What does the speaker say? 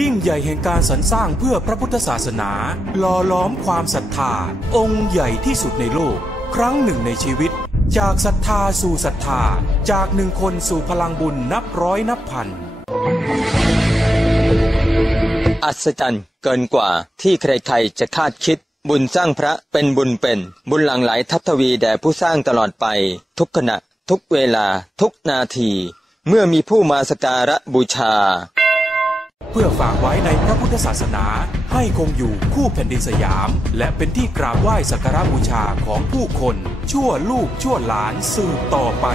ยิ่งใหญ่แห่งการสรรสร้างเพื่อพระพุทธศาสนาหล่อล้อมความศรัทธา องค์ใหญ่ที่สุดในโลก ครั้งหนึ่งในชีวิต จากศรัทธาสู่ศรัทธา จากหนึ่งคนสู่พลังบุญนับร้อยนับพันอัศจรรย์เกินกว่าที่ใครๆจะคาดคิด บุญสร้างพระเป็นบุญเป็น บุญหลังไหลทัตวีแด่ผู้สร้างตลอดไป ทุกขณะ ทุกเวลา ทุกนาที เมื่อมีผู้มาสการะบูชา เพื่อฝากไว้ในพระพุทธศาสนา ให้คงอยู่คู่แผ่นดินสยาม และเป็นที่กราบไหว้สักการะบูชาของผู้คน ชั่วลูกชั่วหลานสืบต่อไป